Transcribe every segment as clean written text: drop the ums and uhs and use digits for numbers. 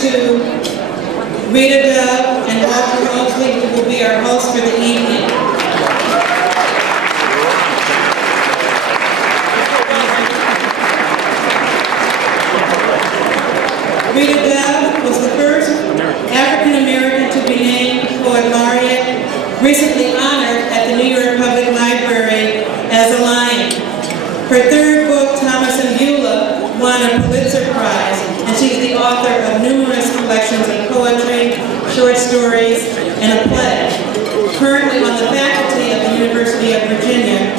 to Rita Dove and Mosley, who will be our hosts for the evening. Rita Dove was the first African-American to be named Poet Laureate, recently honored at the New York Public Library as a Lion. Her third book, Thomas and Beulah, won a Pulitzer Prize, and she's the author of numerous collections of poetry, short stories, and a play. Currently on the faculty of the University of Virginia,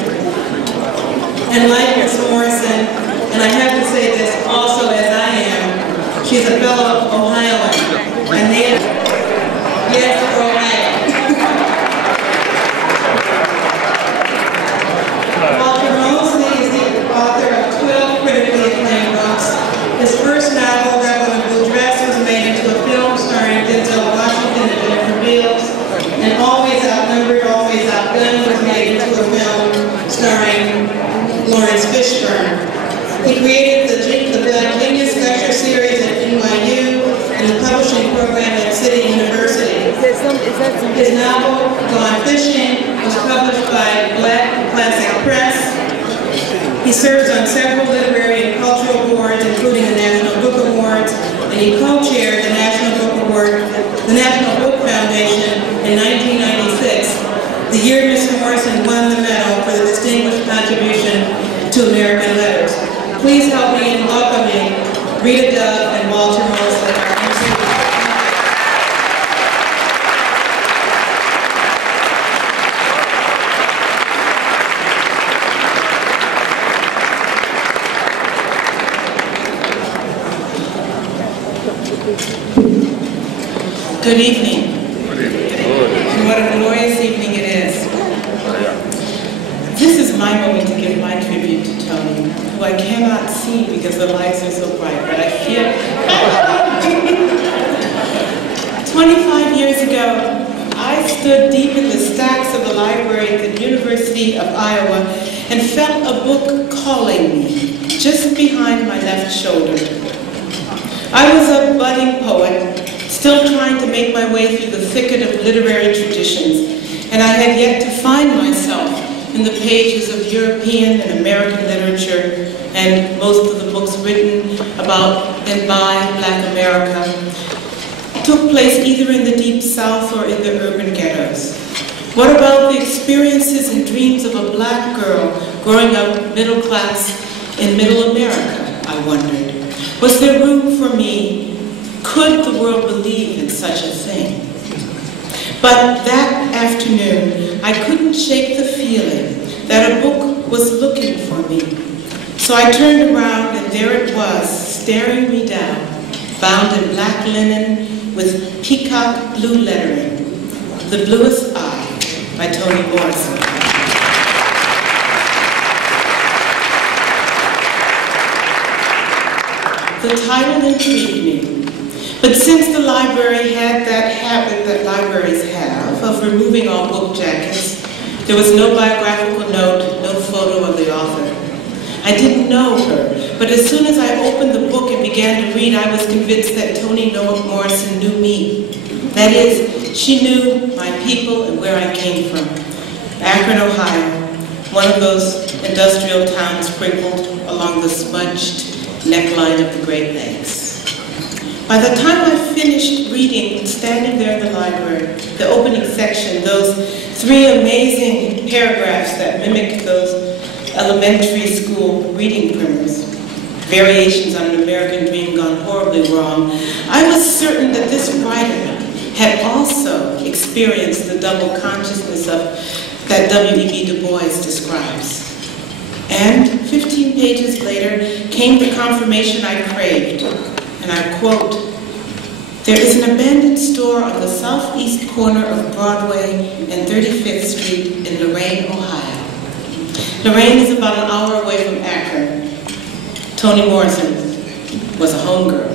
and like Miss Morrison, and I have to say this also as I am, she's a fellow Ohioan, a native, yes, Ohio. Mosley is the author of 12 critically acclaimed books. His first novel, Rebel in a Blue Dress, was made into a film starring Denzel Washington and Jennifer Beals, and Always Outnumbered, Always Outgunned was made into a film starring Lawrence Fishburne. He created the Black Genius Lecture Series at NYU and the publishing program at City University. His novel, Gone Fishing, was published by Black Classic Press. He serves on several literary and cultural boards, including the National Book Awards, and he co-chaired the National Book Foundation in 1996, the year Miss Morrison won the medal for the distinguished contribution to American letters. Please help me in welcoming Rita Dove and Walter Mosley, our MC. Good evening. And what a glorious evening it is. This is my moment to give my tribute to Toni, who I cannot see because the lights are so bright, but I feel. 25 years ago, I stood deep in the stacks of the library at the University of Iowa and felt a book calling me just behind my left shoulder. I was a budding poet, still trying to make my way through the thicket of literary traditions, and I had yet to find myself in the pages of European and American literature, and most of the books written about and by Black America took place either in the Deep South or in the urban ghettos. What about the experiences and dreams of a Black girl growing up middle class in Middle America, I wondered. Was there room for me? Could the world believe in such a thing? But that afternoon, I couldn't shake the feeling that a book was looking for me. So I turned around and there it was, staring me down, bound in black linen with peacock blue lettering, The Bluest Eye by Toni Morrison. The title intrigued me. But since the library had that habit that libraries have of removing all book jackets, there was no biographical note, no photo of the author. I didn't know her, but as soon as I opened the book and began to read, I was convinced that Toni Morrison knew me. That is, she knew my people and where I came from. Akron, Ohio, one of those industrial towns sprinkled along the smudged neckline of the Great Lakes. By the time I finished reading and standing there in the library, the opening section, those 3 amazing paragraphs that mimicked those elementary school reading primers, variations on an American dream gone horribly wrong, I was certain that this writer had also experienced the double consciousness of that W.E.B. Du Bois describes. And 15 pages later came the confirmation I craved. And I quote, "There is an abandoned store on the southeast corner of Broadway and 35th Street in Lorain, Ohio. Lorain is about an hour away from Akron. Toni Morrison was a homegirl."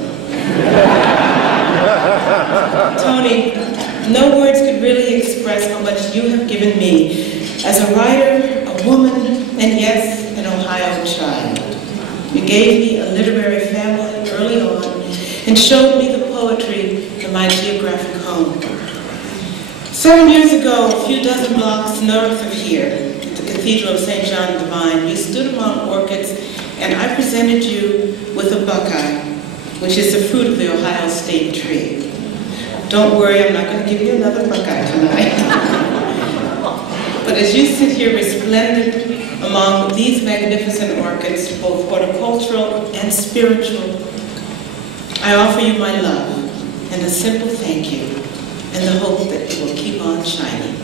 Toni, no words could really express how much you have given me as a writer, a woman, and yes, an Ohio child. You gave me a literary family early on and showed me the poet poetry in my geographic home. 7 years ago, a few dozen blocks north of here, at the Cathedral of St. John the Divine, you stood among orchids, and I presented you with a buckeye, which is the fruit of the Ohio State tree. Don't worry, I'm not going to give you another buckeye tonight. But as you sit here resplendent among these magnificent orchids, both horticultural and spiritual, I offer you my love and a simple thank you and the hope that it will keep on shining.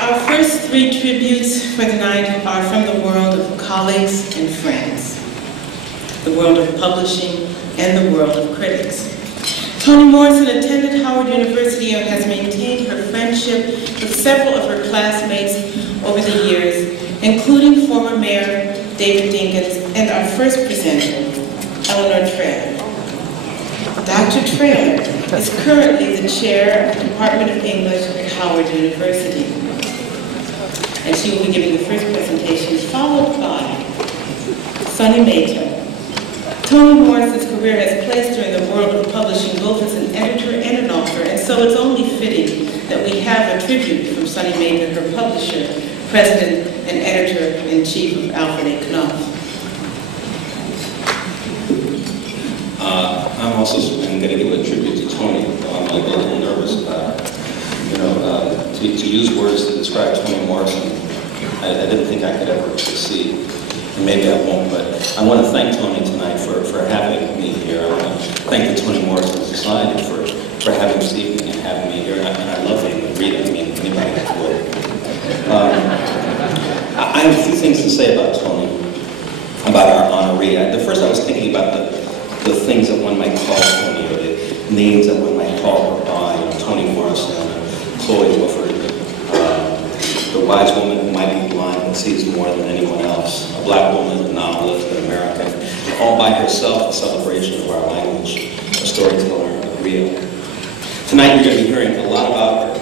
Our first three tributes for the night are from the world of colleagues and friends, the world of publishing, and the world of critics. Toni Morrison attended Howard University and has maintained her friendship with several of her classmates over the years, including former Mayor David Dinkins and our first presenter, Eleanor Traylor. Dr. Traylor is currently the chair of the Department of English at Howard University. And she will be giving the first presentation, followed by Sonny Mehta. Toni Morrison's career has placed her in the world of publishing both as an editor and an author, and so it's only fitting that we have a tribute from Sonny Mehta, her publisher, president, and editor-in-chief of Alfred A. Knopf. I'm also going to give a tribute to Toni. I'm a little nervous about it. To use words to describe Toni Morrison, I didn't think I could ever succeed. And maybe I won't, but I want to thank Toni tonight for having me here. I want to thank the Toni Morrison Society for having this evening and having me here. And I love you and Rita. I mean, anybody would. I have a few things to say about Toni, about our honoree. The first, I was thinking about the things that one might call Toni, or the names that one might call her by. Toni Morrison, Chloe Wofford, the wise woman who might be blind but sees more than anyone else, a black woman, a novelist, an American, all by herself, a celebration of our language, a storyteller, a real. Tonight you're going to be hearing a lot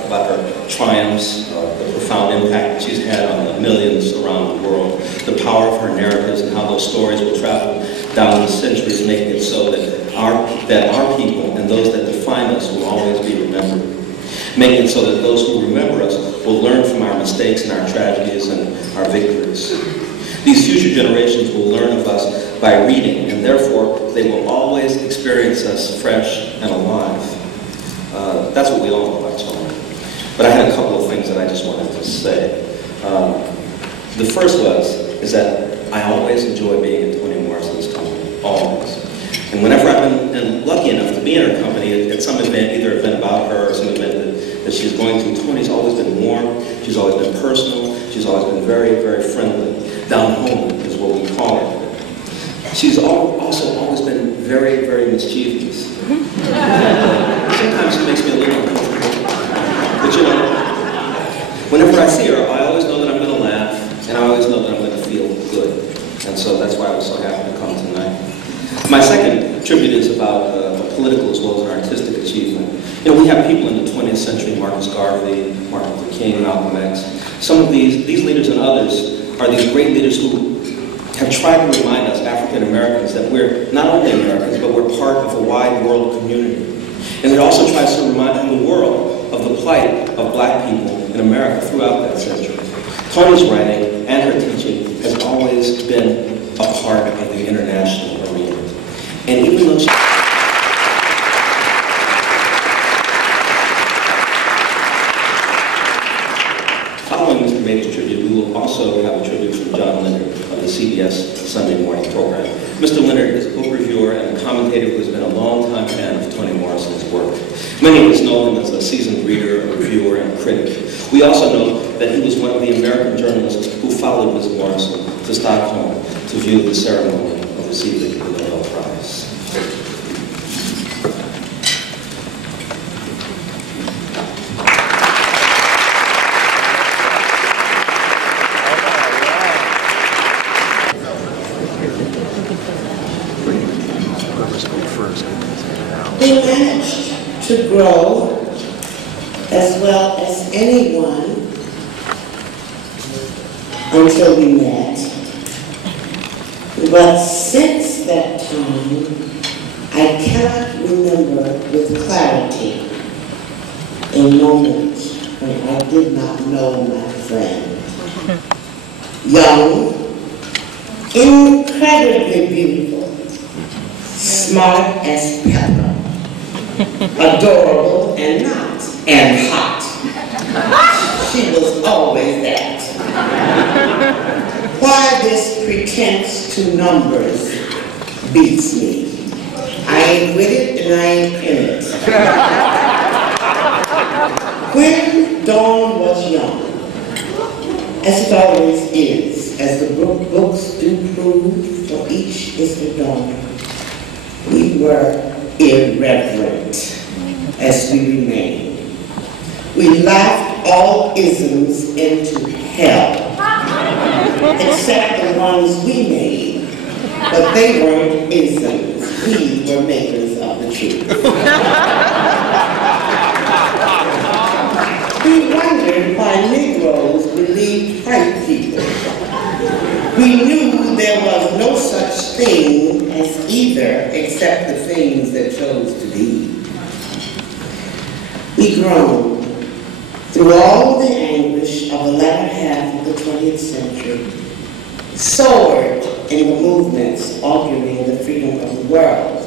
about her triumphs, the profound impact that she's had on the millions around the world, the power of her narratives and how those stories will travel down the centuries, making it so that our people and those that define us will always be remembered. Making it so that those who remember us will learn from our mistakes and our tragedies and our victories. These future generations will learn of us by reading, and therefore they will always experience us fresh and alive. That's what we all know about Toni. But I had a couple of things that I just wanted to say. The first is that I always enjoy being in Toni Morrison's company, always. And whenever I've been lucky enough to be in her company at some event, either an event about her or some event that she's going to, Toni's always been warm, she's always been personal, she's always been very, very friendly. Down home is what we call her. She's also always been very, very mischievous. Sometimes she makes me a little uncomfortable. But you know, whenever I see her, I always know that I'm going to laugh, and I always know that I'm going to feel good. And so that's why I was so happy to come tonight. My second tribute is about a political as well as an artistic achievement. You know, we have people in the 20th century, Marcus Garvey, Martin Luther King, Malcolm X. Some of these leaders and others are these great leaders who have tried to remind us, African Americans, that we're not only Americans, but we're part of a wide world community. And it also tries to remind the world of the plight of black people in America throughout that century. Toni's writing and her teaching has always been a part of the international arena. And even though she... Following Mr. Mehta's tribute, we will also have a tribute from John Leonard of the CBS Sunday morning program. Mr. Leonard is a book reviewer and a commentator who has been a long-time fan of Toni Morrison's work. Many of us know him as a seasoned reader, a reviewer, and a critic. We also know that he was one of the American journalists who followed Ms. Morrison to Stockholm to view the ceremony of receiving the Nobel Prize. We managed to grow as well well as anyone until we met. But since that time, I cannot remember with clarity a moment when I did not know my friend. Young, incredibly beautiful, smart as pepper, adorable and not, and hot. She was always that. Why this pretense to numbers beats me. I ain't with it and I ain't in it. When Dawn was young, as it always is, as the books do prove, for each is the dawn, we were irreverent as we remained. We laughed all isms into hell, except the ones we made, but they weren't isms. We were makers of the truth. We wondered why Negroes believed white people. We knew there was no such thing as either, except the things that chose to be. We groaned through all the anguish of the latter half of the 20th century, soared in the movements arguing the freedom of the world.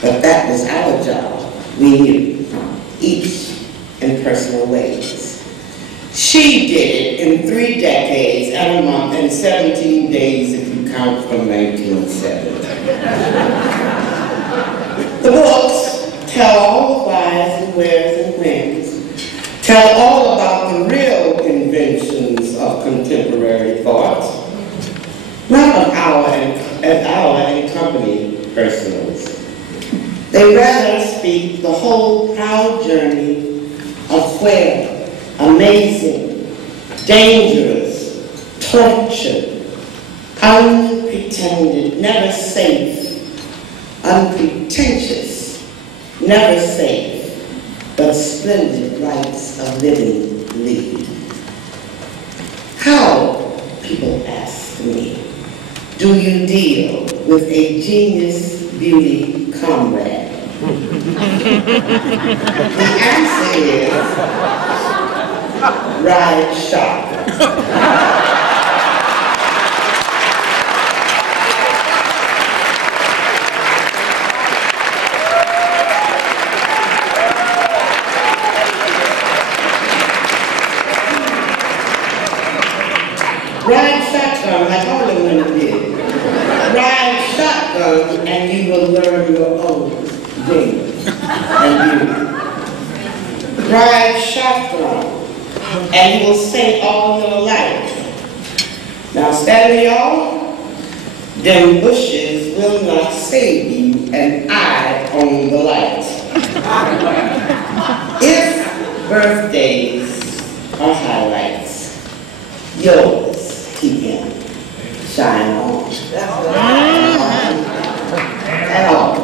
But that was our job, we knew, each in personal ways. She did it in 3 decades and a month and 17 days if you count from 1970. The books tell all the whys and wheres and whens, tell all about the real inventions of contemporary thought, not of our and company personals. They rather speak the whole proud journey of where amazing, dangerous, tortured, unpretended, never safe, unpretentious, never safe, but splendid rights of living lead. How, people ask me, do you deal with a genius beauty comrade? The answer is ride shotgun. Ride shotgun like all the women did. Ride shotgun and you will learn your own dreams and beauty. Ride shotgun and you will say all your life. Now stand y'all, them bushes will not save you and I own the light. If birthdays are highlights, yours keep him shine on. And all.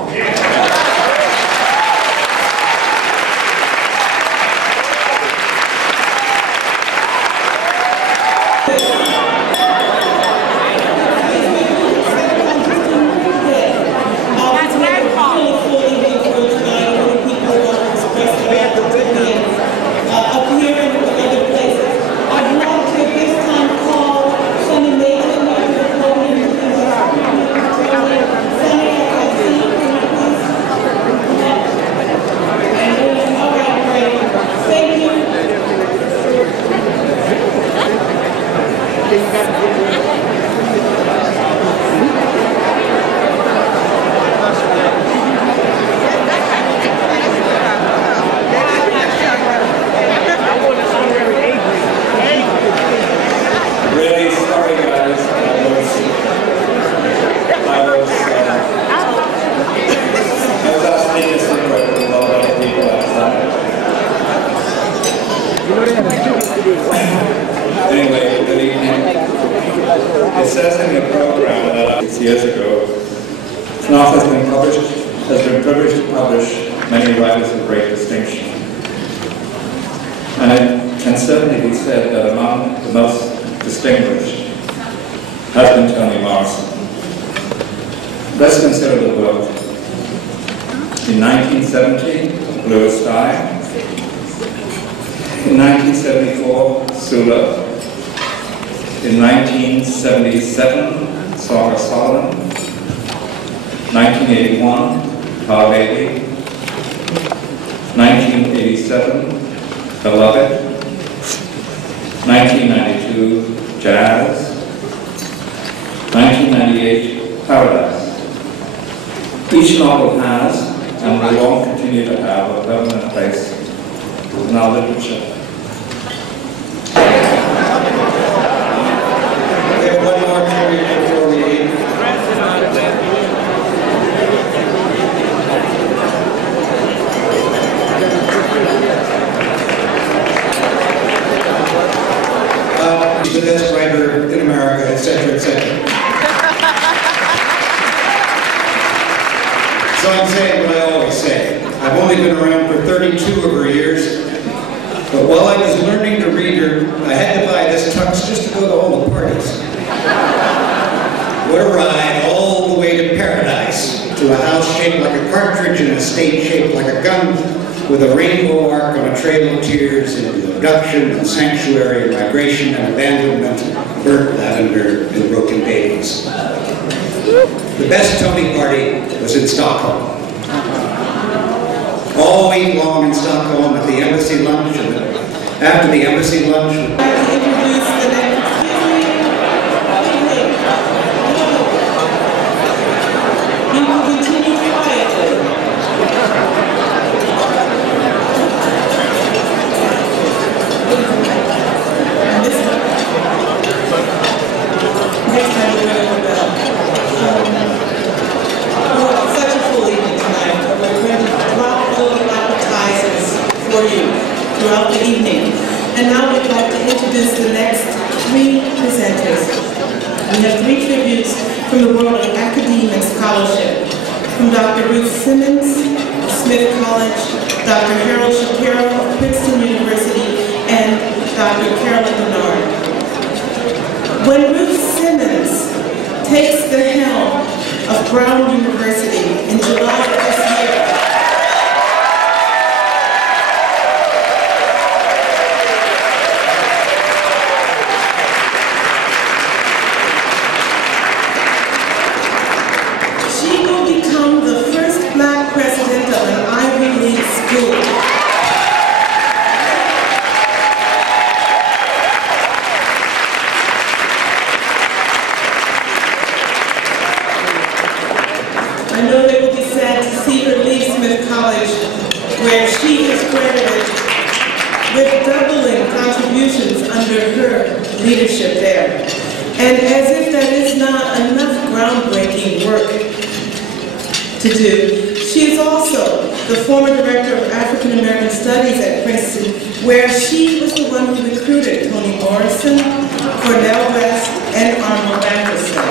Anyway, good evening. It says in the program that 6 years ago, Knopf has been privileged to publish many writers of great distinction. And it can certainly be said that among the most distinguished has been Toni Morrison. Let's consider the book. In 1970, Blue Sky. In 1974, Sula. In 1977, Song of Solomon. 1981, Car Baby. 1987, Beloved. 1992, Jazz. 1998, Paradise. Each novel has, and will long continue to have, a permanent place in our literature. We have one more period before we leave. He's the best writer in America, etc., etc. So I'm saying what I always say. I've only been around for 32 of her years, but while I was learning to read her, I had to buy this tux just to go to all the parties. What a ride all the way to paradise, to a house shaped like a cartridge and a state shaped like a gun, with a rainbow arc on a trail of tears into abduction and sanctuary and migration and abandonment, burnt lavender and broken babies. The best Toni party was in Stockholm. All week long in Stockholm at the embassy lunch, and after the embassy lunch. You will continue quietly. Next time we're going to go back. Such a full evening tonight. We're going to drop full appetizers for you throughout the evening. And now we'd like to introduce the next three presenters. We have three tributes from the world of academia and scholarship. From Dr. Ruth Simmons, Smith College, Dr. Harold Shapiro of Princeton University, and Dr. Carolyn Leonard. When Ruth Simmons takes the helm of Brown University in July of this year, she will become the first Black president of an Ivy League school. I know they will be sad to see her leave Smith College, where she is credited with doubling contributions under her leadership there. And as if that is not enough groundbreaking work to do, she is also the former director of African American Studies at Princeton, where she was the one who recruited Toni Morrison, Cornel West, and Arnold Anderson.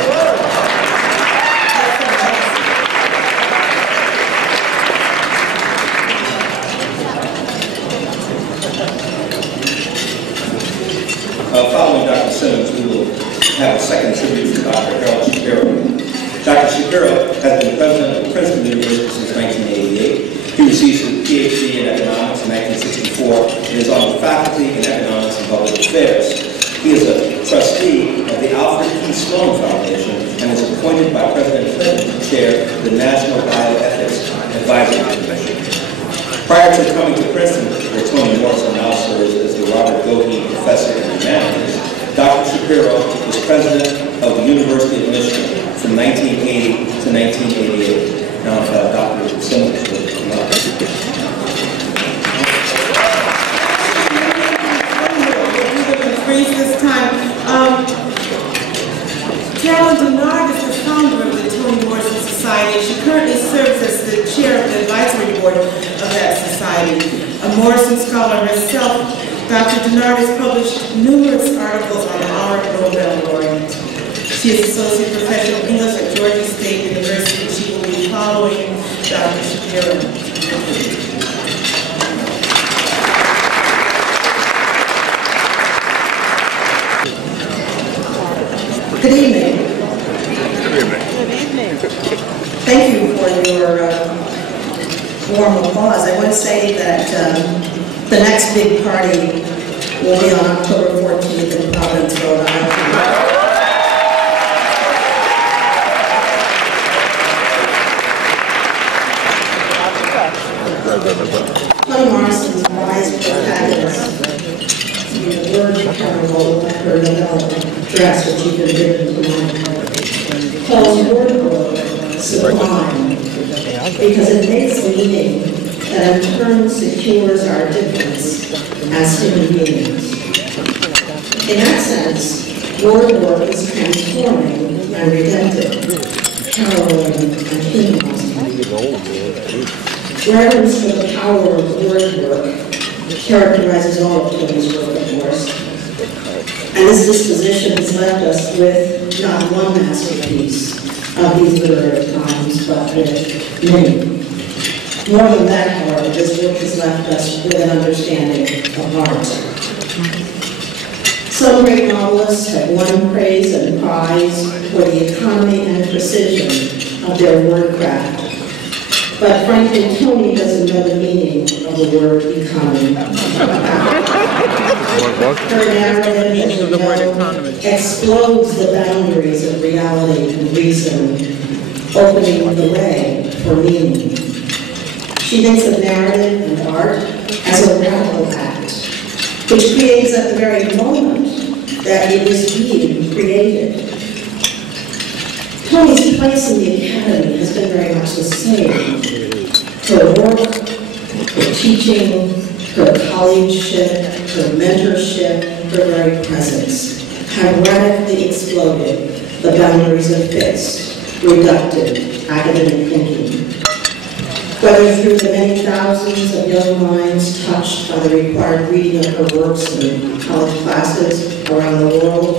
Following Dr. Simmons, we will have a second tribute from Dr. Harold Shapiro. Dr. Shapiro has been president of Princeton University since 1988. He received his PhD in economics in 1964 and is on the faculty in economics and public affairs. He is a trustee of the Alfred A. Foundation and was appointed by President Clinton to chair the National Bioethics Advisory Commission. Prior to coming to Princeton, where Toni Morrison now serves as the Robert Goheen Professor in Humanities, Dr. Shapiro was president of the University of Michigan from 1980 to 1988. Now Dr. Simmons will come up. We're going to freeze this time. Carolyn Leonard is the founder of the Toni Morrison Society. She currently serves as the chair of the advisory board of that society. A Morrison scholar herself, Dr. Leonard has published numerous articles on our Nobel laureate. She is Associate Professor of English at Georgia State University. She will be following Dr. Shapiro. would say that the next big party will be on October 14th in Providence, Rhode Island. Toni Morrison's wise protagonist, the word parable, her novella, dress, which you can read in the calls word sublime, because it makes meaning that in turn secures our difference as human beings. In that sense, word work is transforming and redemptive, harrowing and humanizing. Reverence for the power of word work characterizes all of Toni's work, of course. And this disposition has left us with not one masterpiece of these literary times, but with many. More than that, however, this book has left us with an understanding of art. Some great novelists have won praise and prize for the economy and precision of their wordcraft. But frankly, Toni doesn't know the meaning of the word economy. Her narrative, as you know, explodes the boundaries of reality and reason, opening the way for meaning. She thinks of narrative and art as a radical act, which creates at the very moment that it is being created. Toni's place in the Academy has been very much the same. Her work, her teaching, her colleagueship, her mentorship, her very presence have radically exploded the boundaries of fixed, reductive academic thinking. Whether through the many thousands of young minds touched by the required reading of her works in college classes around the world,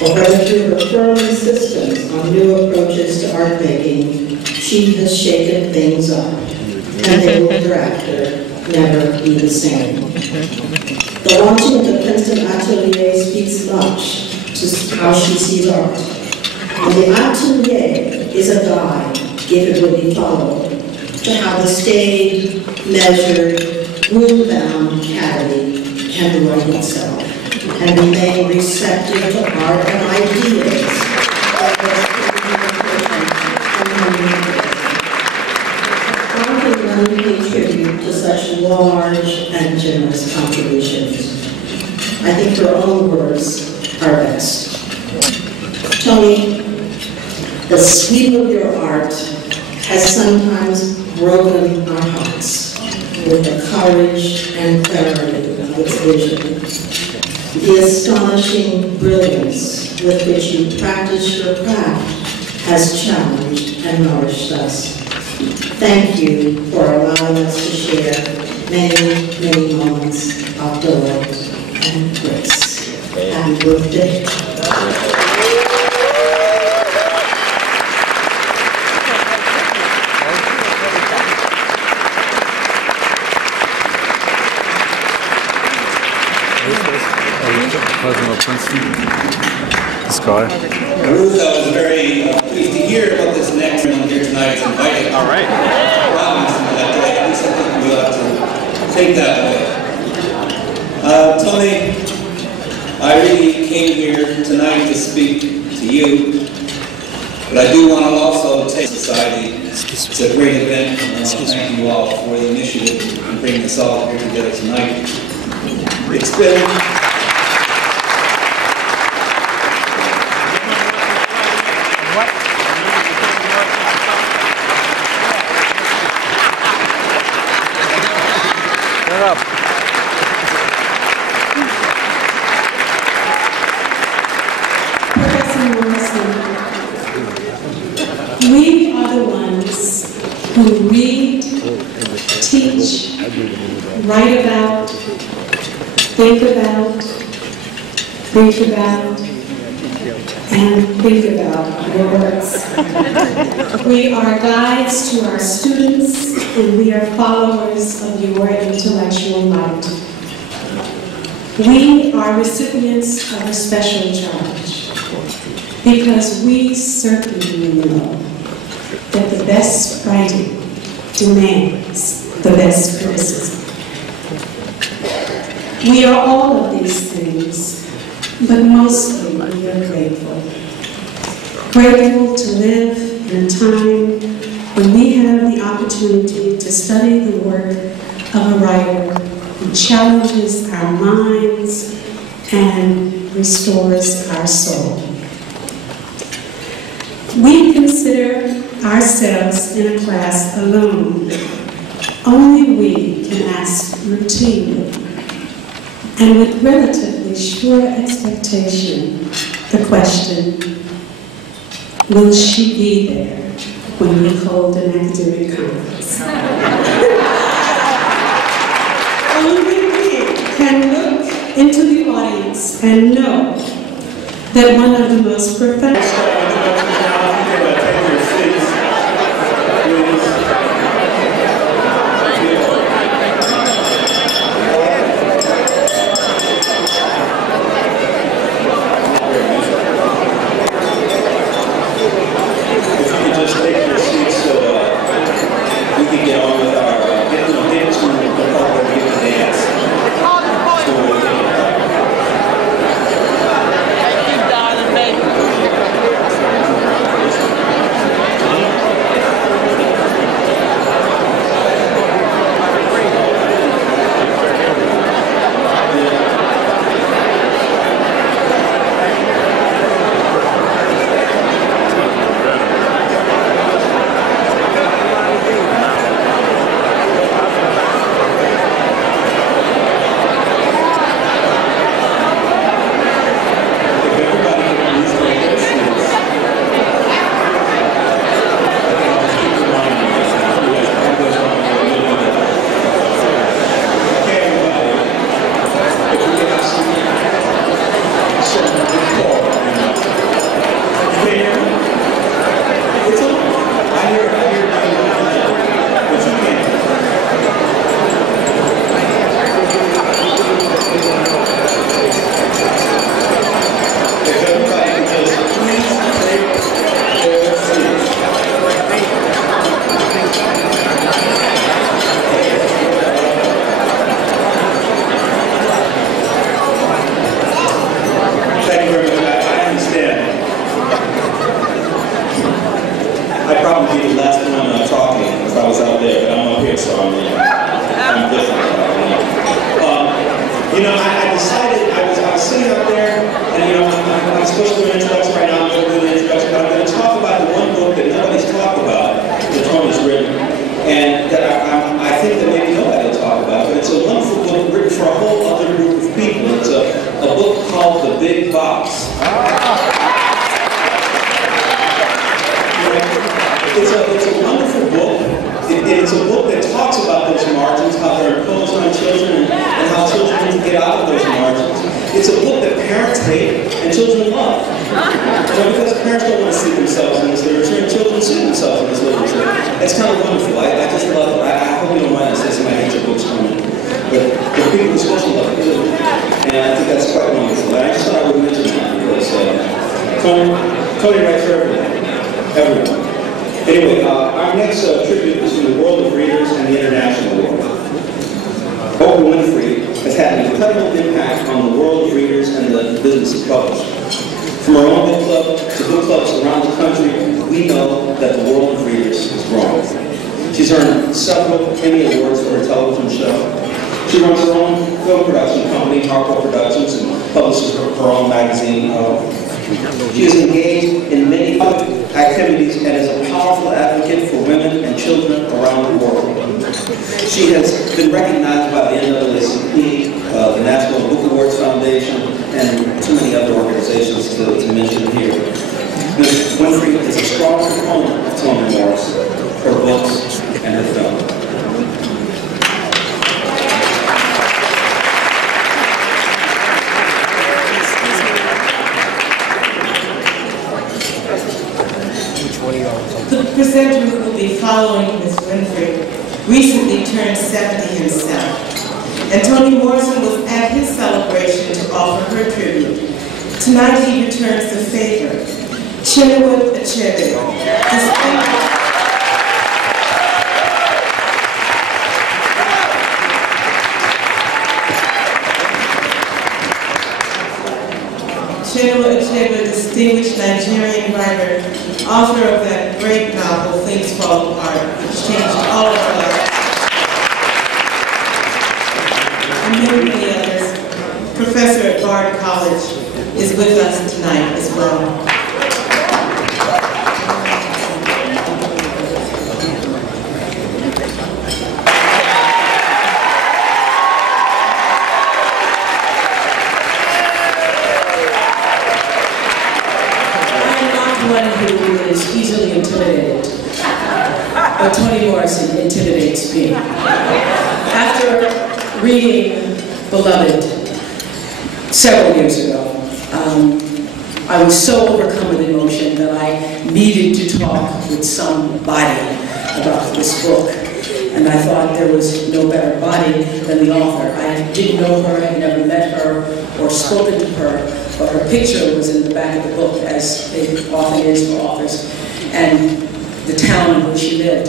or whether through her firm insistence on new approaches to art making, she has shaken things up, and they will hereafter never be the same. The launching of the Princeton Atelier speaks much to how she sees art. And the Atelier is a guide, if it would be followed, to how the staid, measured, rule-bound academy can write itself and remain receptive to art and ideas that can pay tribute to such large and generous contributions. I think her own words are best. Toni, the sweep of your art has sometimes broken our hearts with the courage and clarity of its vision. The astonishing brilliance with which you practice your craft has challenged and nourished us. Thank you for allowing us to share many, many moments of delight and grace. Happy birthday. President of Princeton, this guy. Ruth, I was very pleased to hear about this next one here tonight. It's inviting. All right. At least I think we'll have to take that away. Toni, I really came here tonight to speak to you, but I do want to also take Society. It's a great event. I want to thank you all for the initiative and bringing us all here together tonight. It's been we are the ones who read, teach, write about, think about, and think about your works. We are guides to our students, and we are followers of your intellectual light. We are recipients of a special charge, because we certainly know that the best writing demands the best criticism. We are all of these things, but mostly we are grateful. Grateful to live in a time when we have the opportunity to study the work of a writer who challenges our minds and restores our soul. We consider ourselves in a class alone. Only we can ask routinely and with relatively sure expectation the question, will she be there when we hold an academic conference? Only we can look into the audience and know that one of the most profound Toni writes for everyone. Anyway, our next tribute is to the world of readers and the international world. Oprah Winfrey has had an incredible impact on the world of readers and the business of publishing. From our own book club to book clubs around the country, we know that the world of readers is growing. She's earned several Emmy Awards for her television show. She runs her own film production company, Harpo Productions, and publishes her own magazine. She is engaged in many other activities and is a powerful advocate for women and children around the world. She has been recognized by the NAACP, the National Book Awards Foundation, and too many other organizations to mention here. Ms. Winfrey is a strong proponent of Toni Morrison, her books, and her film. The presenter who will be following Ms. Winfrey recently turned 70 himself, and Toni Morrison was at his celebration to offer her tribute. Tonight he returns the favor. Chinua Achebe, Chinua Achebe, distinguished Nigerian writer, author of that great novel, Things Fall Apart, which changed all of our lives. And many others. Professor at Bard College is with us tonight as well. Is easily intimidated, but Toni Morrison intimidates me. After reading Beloved several years ago, I was so overcome with emotion that I needed to talk with somebody about this book, and I thought there was no better body than the author. I didn't know her, I had never met her or spoken to her, but her picture was in the back of the book, as it often is for authors, and the town in which she lived.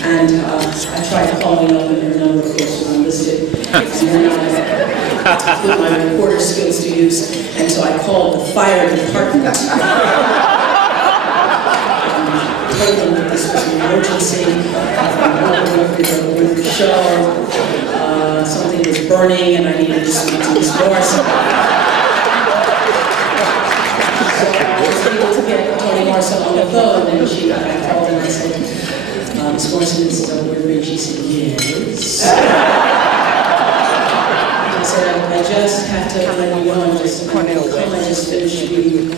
And I tried calling up, and her number, of course, was unlisted. And then I put my reporter skills to use, and so I called the fire department. Told them that this was an emergency. With the show, something was burning, and I needed to speak to Miss Morrison. I was able to get Toni Morrison on the phone, and I called and I said, Miss Morrison, this is over with me. She said, yes. I said, I just have to let you know, I just finished reading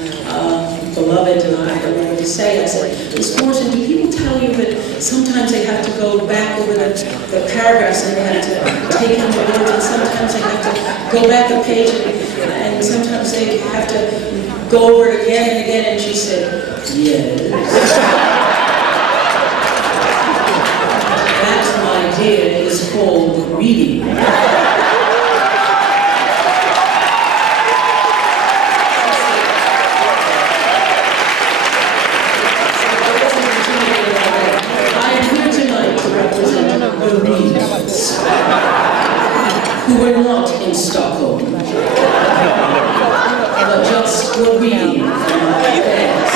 Beloved, and I don't know what to say. I said, Miss Morrison, do people tell you that sometimes they have to go back over the paragraphs and they have to take in the words, and sometimes they have to go back a page, and sometimes they have to go over it again and again? And she said, yes. That, my dear, is called reading. I am here tonight to represent the readers who were not in Stockholm, but just were reading from our beds.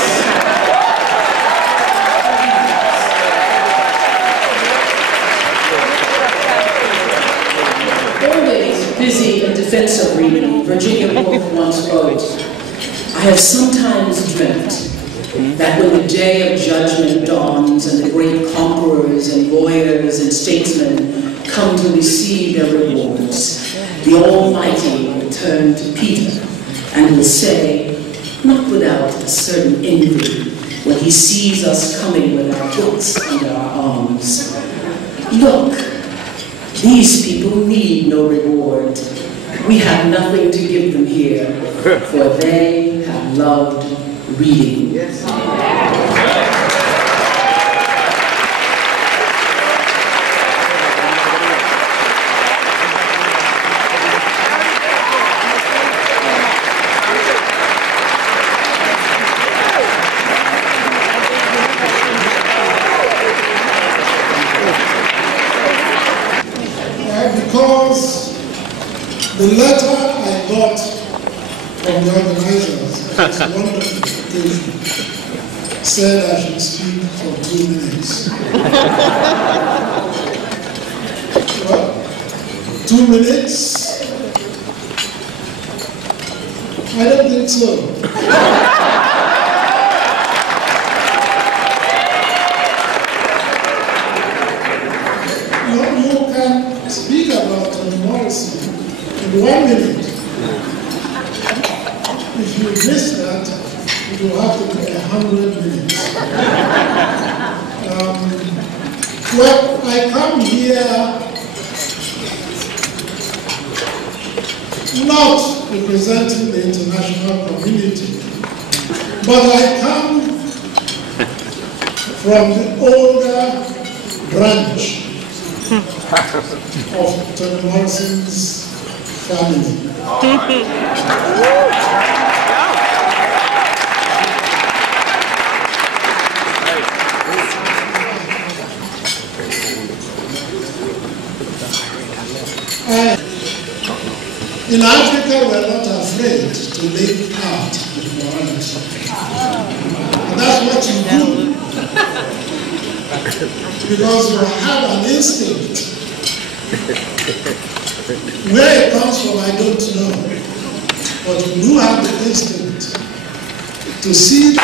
Always busy in defense of reading, Virginia Woolf once wrote, I have sometimes dreamt that when the day of judgment dawns and the great conquerors and lawyers and statesmen come to receive their rewards, the Almighty will turn to Peter and will say, not without a certain envy, when he sees us coming with our books under our arms, look, these people need no reward. We have nothing to give them here, for they have loved reading. Because the letter I got from the organizers was a wonderful occasion. Said I should speak for 2 minutes. Well, 2 minutes? I don't think so. You can speak about Toni Morrison in 1 minute. If you miss that, it will have to be 100 minutes. Well, I come here not representing the international community, but I come from the older branch of Toni Morrison's family. In Africa, we're not afraid to to live out before others. And that's what you do. Because you have an instinct. Where it comes from, I don't know. But you do have the instinct to see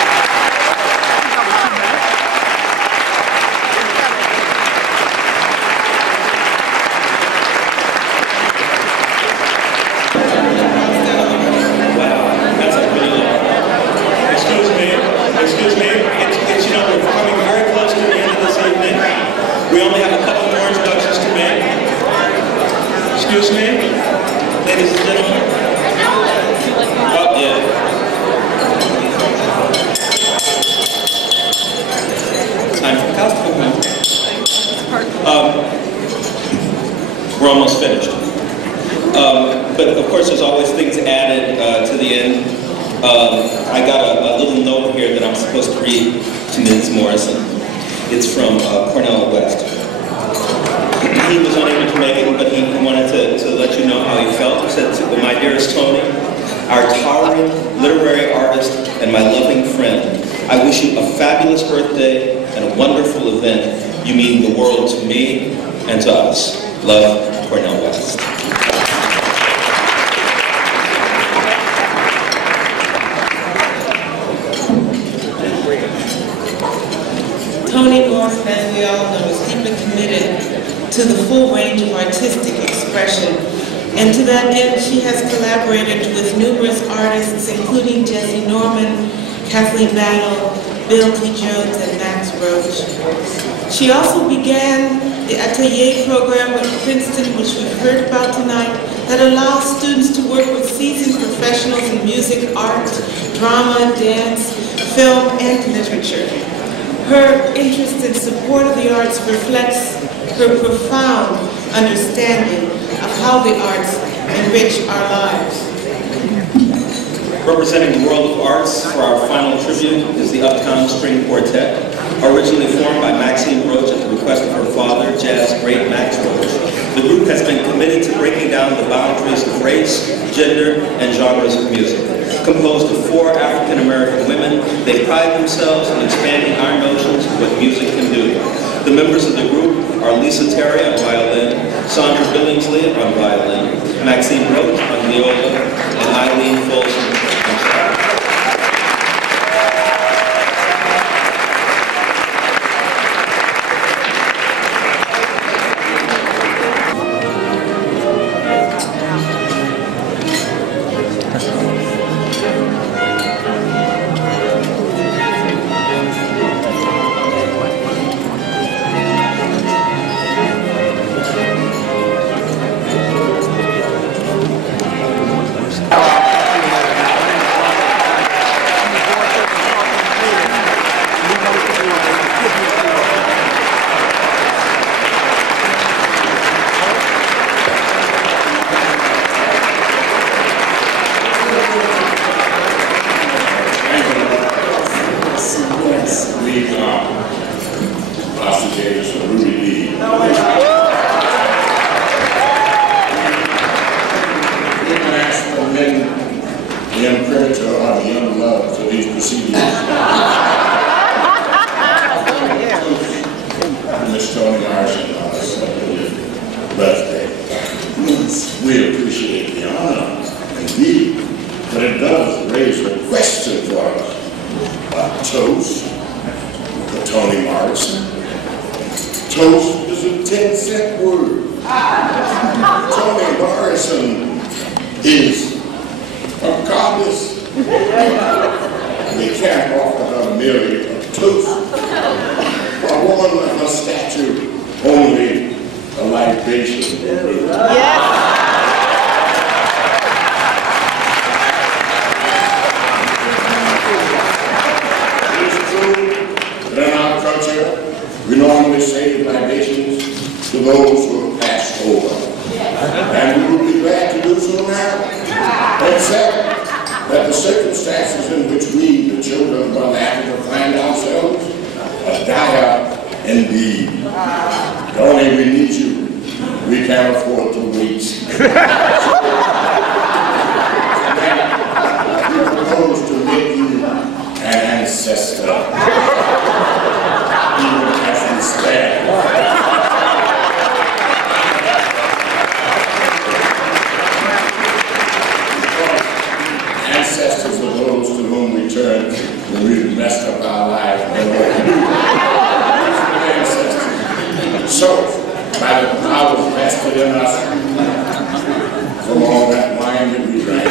we're almost finished. But of course, there's always things added to the end. I got a little note here that I'm supposed to read to Ms. Morrison. It's from Cornel West. He was unable to make it, but he wanted to let you know how he felt. He said, "My dearest Toni, our towering literary artist and my loving friend, I wish you a fabulous birthday and a wonderful event. You mean the world to me and to us. Love, Cornel West." Toni Morrison, as we all know, is deeply committed to the full range of artistic expression. And to that end, she has collaborated with numerous artists, including Jessye Norman, Kathleen Battle, Bill T. Jones, and Max Roach. She also began the Atelier program at Princeton, which we've heard about tonight, that allows students to work with seasoned professionals in music, art, drama, dance, film, and literature. Her interest and support of the arts reflects her profound understanding of how the arts enrich our lives. Representing the world of arts for our final tribute is the Uptown String Quartet, originally formed by Maxine Roach at the request of her father, jazz great Max Roach. The group has been committed to breaking down the boundaries of race, gender, and genres of music. Composed of 4 African-American women, they pride themselves in expanding our notions of what music can do. The members of the group are Lisa Terry on violin, Sandra Billingsley on violin, Maxine Roach on viola, and Eileen Folsom on cello. Ossie Davis and Ruby Lee. You can ask the men, the young creditor or the young love for these proceedings. Miss Toni Morrison on her 70th birthday. We appreciate the honor, indeed, but it does raise a question for us. A toast for Toni Morrison. Toast is a 10-cent word. Toni Morrison is a goddess. We can't offer her merely a toast. A woman of her statue, only a libation. We normally say libations to those who have passed over. And we would be glad to do so now, except that the circumstances in which we, the children of Mother Africa, find ourselves are dire indeed. Toni, we need you. We can't afford to wait. return when we've messed up our lives. So, by the powers vested in us from all that wine that we drank,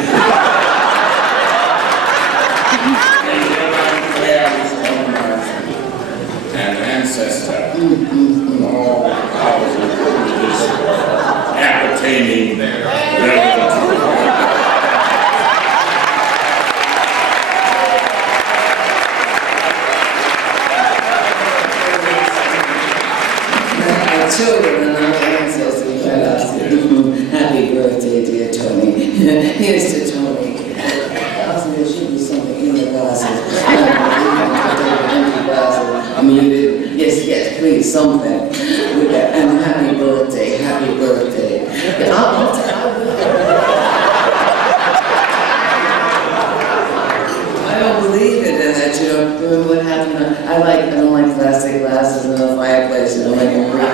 and ancestor, and all the powers and privileges appertaining relevant to the children and our ancestors, happy birthday, dear Toni. Here's to Toni. Also, there should be something in the glasses. I mean, you did. Yes, please, something. With that. And happy birthday, happy birthday. I don't believe it, that you know, what happened. I don't like plastic glasses in the fireplace, you know, like a break.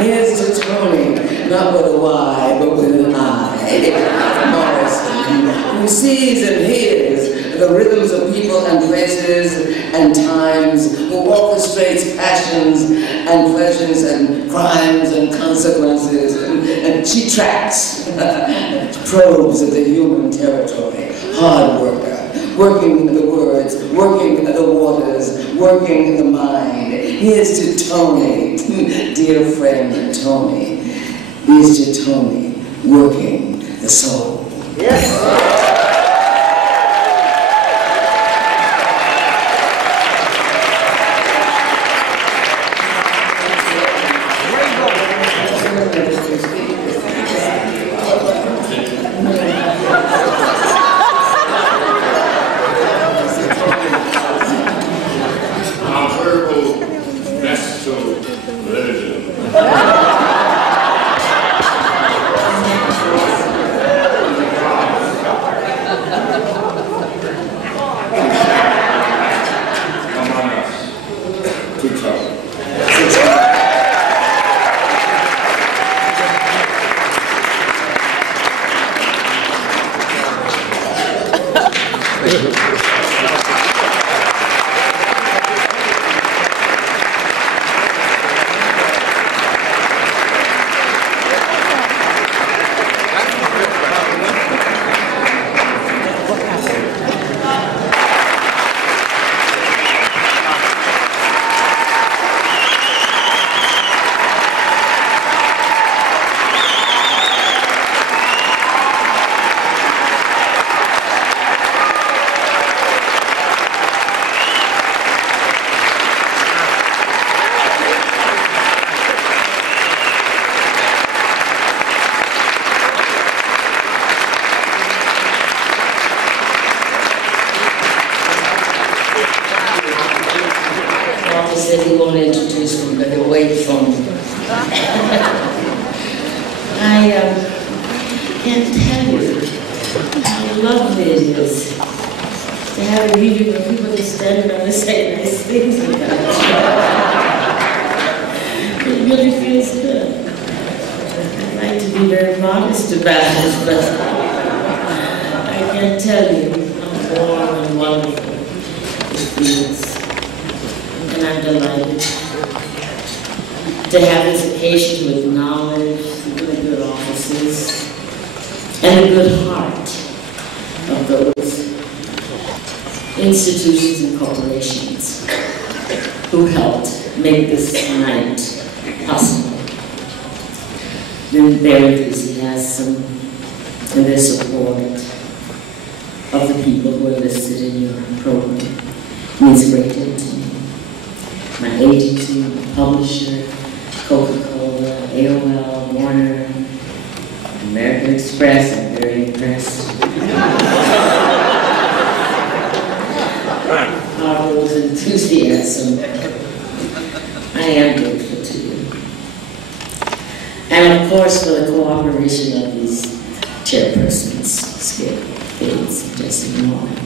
Here's to Toni, not with a Y, but with an I. Morrison, who sees and hears the rhythms of people and places and times, who orchestrates passions and pleasures and crimes and consequences, and she tracks probes of the human territory, hard worker, working the words, working the waters, working the mind. Here's to Toni, dear friend Toni. Here's to Toni, working the soul. Yes. Said he won't introduce me, but he'll wait for me. I can't tell you how lovely it is to have a meeting where people are standing around and say nice things about you. It really feels good. I'd like to be very modest about it, but I can't tell you how warm and wonderful it feels. And I'm delighted to have this occasion with knowledge, really good offices, and a good heart of those institutions and corporations who helped make this night possible. Their enthusiasm and their support of the people who are listed in your program means great to me. My agency, my publisher, Coca-Cola, AOL, Warner, American Express, I'm very impressed. Harvard's enthusiasm. I am grateful to you. And of course for the cooperation of these chairpersons, Skip, Gates, and Jessye Norman,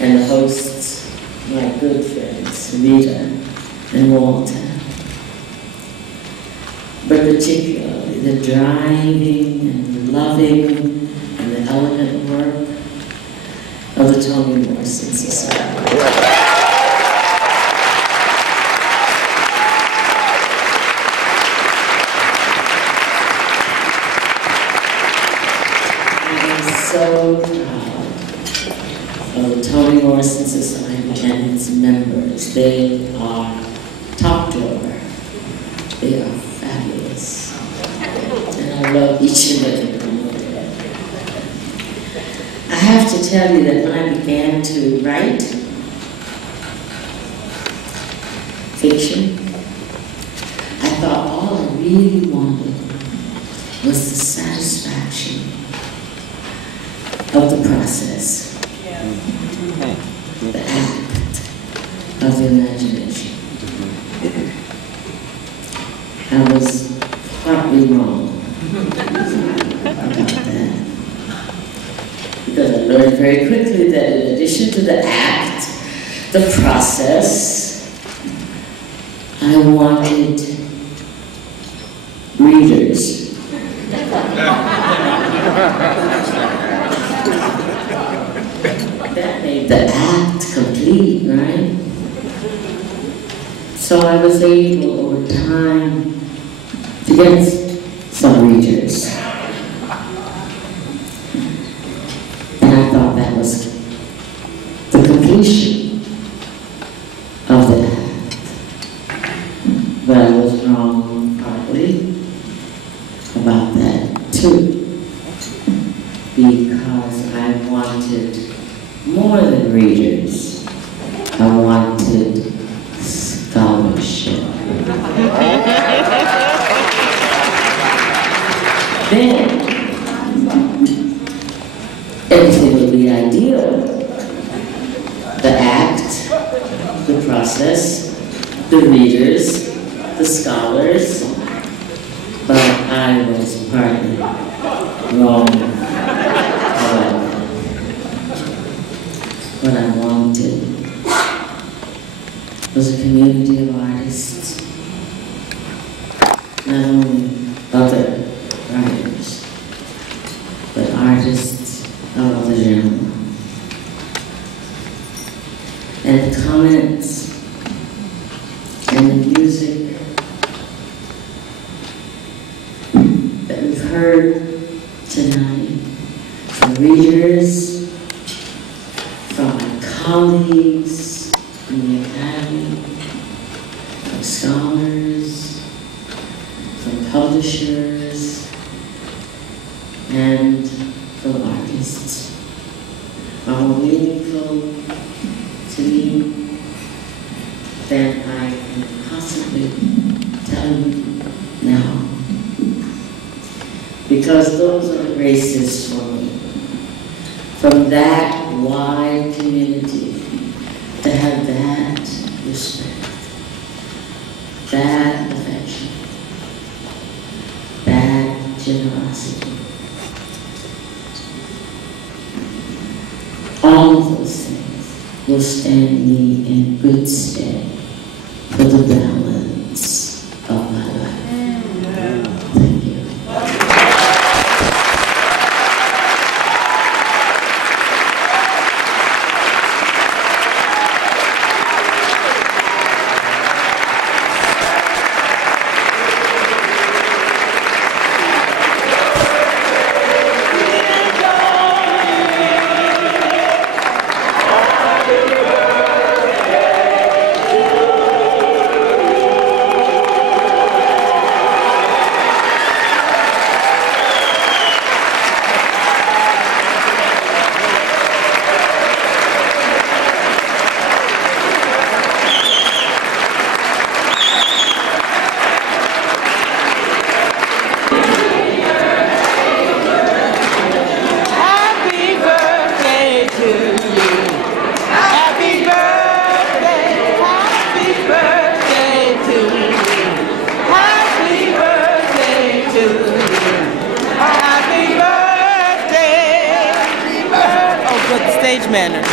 and the hosts, my good friends, Rita and Walter, but particularly the driving and the loving and the elegant work the Toni Morrison Society. So proud of the Toni Morrison Society and its members. They are top drawer. They are fabulous. And I love each and every one of them. I have to tell you that when I began to write fiction, I thought all I really wanted was the satisfaction of the process, the act of the imagination. I was partly wrong about that. Because I learned very quickly that in addition to the act, the process, I wanted readers. That made the act complete, right? So I was able over time to get some readers. And I thought that was the completion of the act. But I was wrong partly about that too. Because I wanted more than readers. I wanted scholarship. Then, everything would be ideal. The act, the process, the readers, the scholars. But I was partly wrong about that. What I wanted was a community of artists, not only other writers, but artists of other genres. And the comments and the music that we've heard tonight from readers, from my colleagues in the Academy, from scholars, from publishers, and from artists are more meaningful to me than I can possibly tell you now. Because those are the graces for me. From that wide community to have that respect, that affection, that generosity. All of those things will stand me in good stead for the balance of my life. Thank you. Stage manners.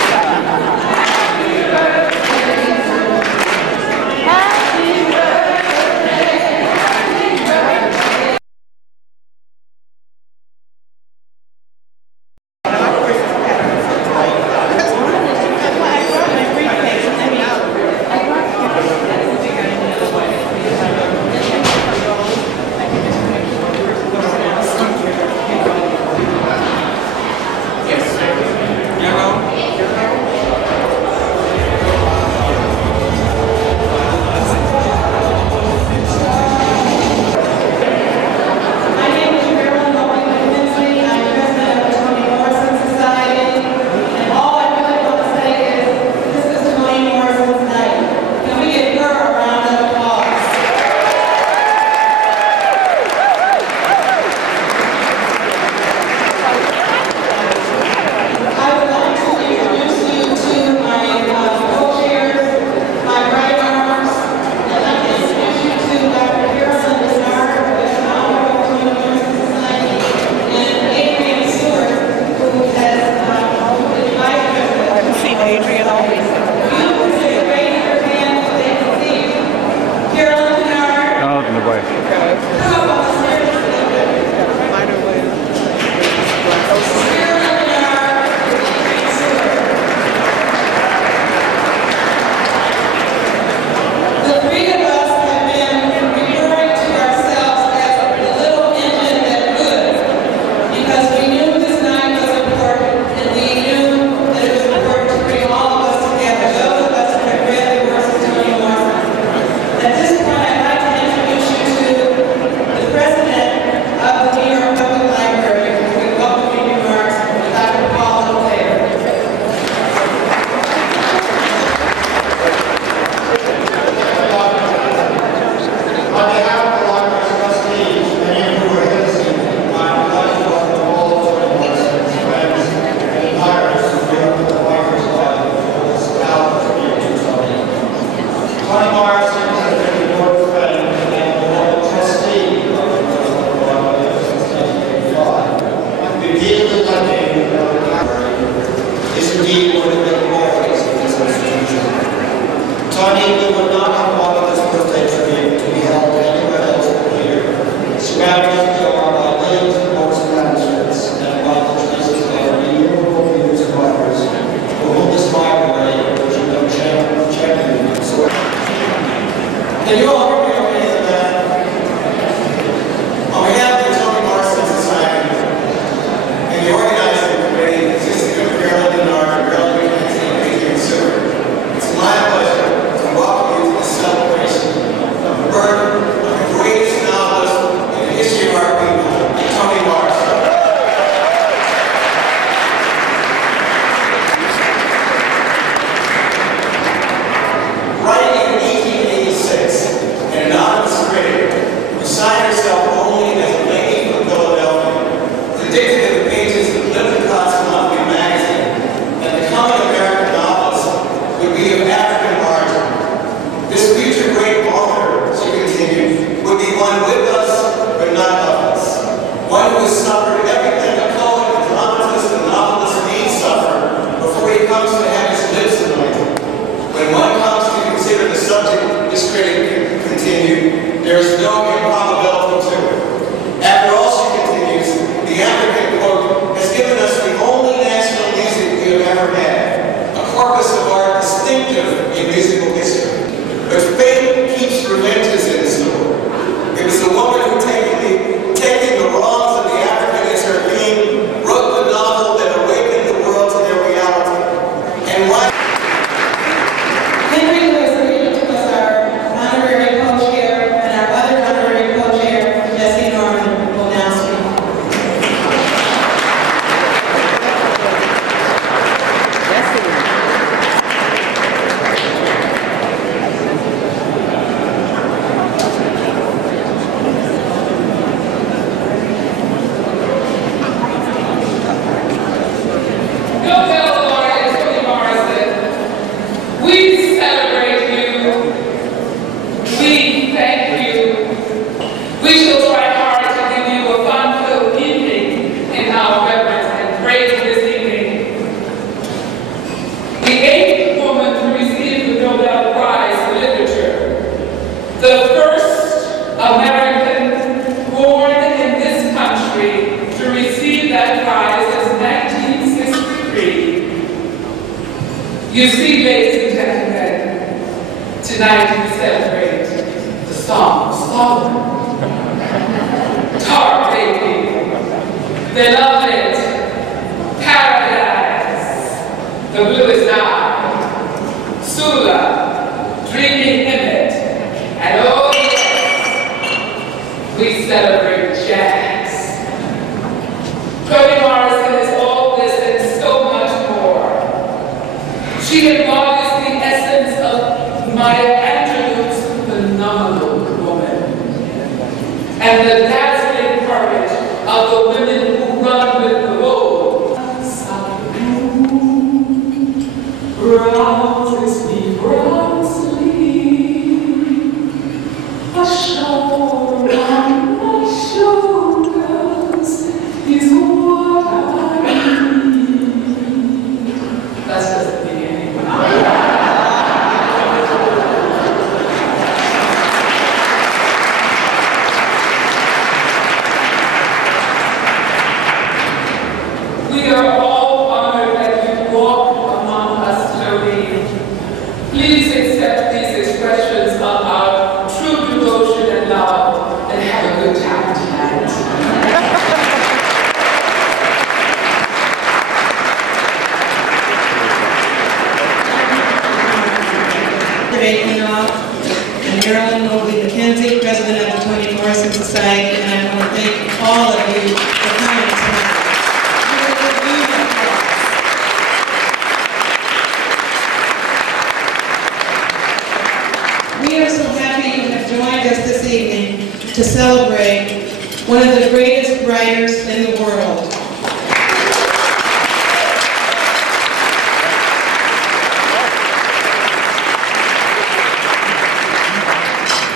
You see, ladies and gentlemen, tonight we celebrate the Song of Solomon. Tar Baby, Beloved, Paradise, The Bluest Eye, Sula, Dreaming Image, and oh yes, we celebrate jazz. Toni Morrison is all this and so much more. She embodies the essence of Maya Angelou's phenomenal woman and the dazzling courage of the women who run with the road. Rouses me sleep, a shower on my shoulders is what I need. That's just the beginning. We are all honored that you walk among us, Toni. Please accept these expressions of our true devotion and love, and have a good time tonight. Knopf and Marilyn Mobley, president of the Toni Morrison Society, and I want to thank all of you for coming tonight. We are so happy you have joined us this evening to celebrate one of the greatest writers in the world.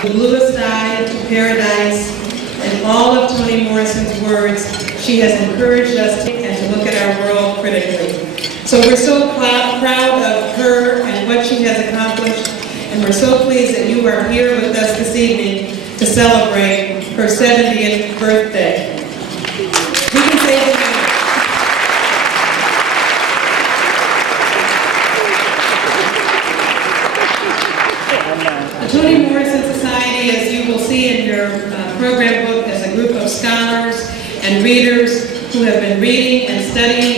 The bluest eye to paradise, and all of Toni Morrison's words, she has encouraged us to look at our world critically. So we're so proud of her and what she has accomplished, and we're so pleased that you are here with us this evening to celebrate her 70th birthday. We can say goodnight. The Toni Morrison Society, as you will see in your program book, is a group of scholars and readers who have been reading and studying